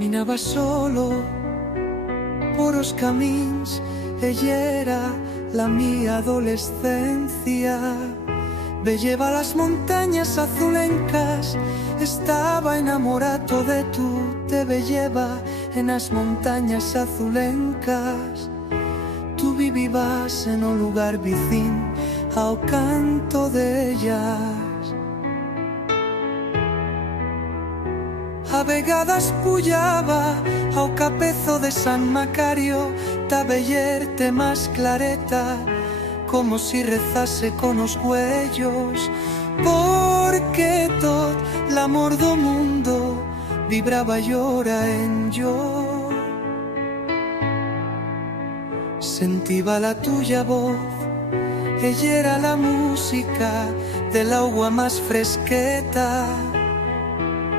Caminava solo por os camins, ella era la mia adolescencia. Veía las montañas azulencas, estaba enamorado de tú. Te veía en las montañas azulencas. Tú vivibas en un lugar vicín ao canto de ellas. A vegadas pullaba ao capezo de San Macario, ta veyerte más clareta, como si rezase con os huellos, porque tot l'amor do mundo vibraba y ora en yo. Sentiva la tuya voz, ella era la música del agua más fresqueta.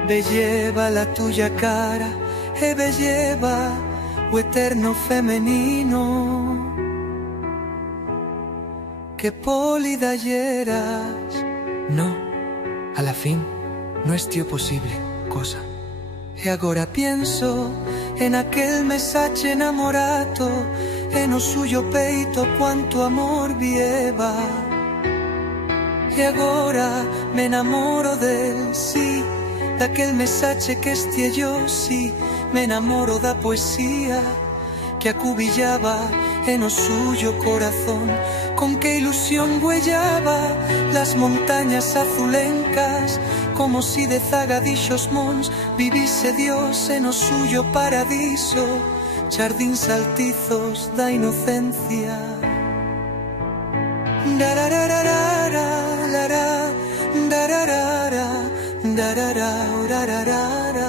Belleva la tuya cara e belleva o eterno femenino. Que pólida yeras. No, a la fin no es tío posible cosa. E agora pienso en aquel mesache enamorado, en o suyo peito cuánto amor vieva. E agora me enamoro del sí, daquel mesache que estie yo, sí, me enamoro da poesía que acubillaba en o suyo corazón. Con qué ilusión huellaba las montañas azulencas, como si de zagadixos mons vivise Dios en o suyo paradiso, jardíns altizos da inocencia. Darararara, lara, dararara, darara, dararara.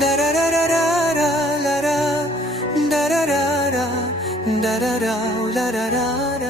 Darararara, lara, dararara, darara, darara.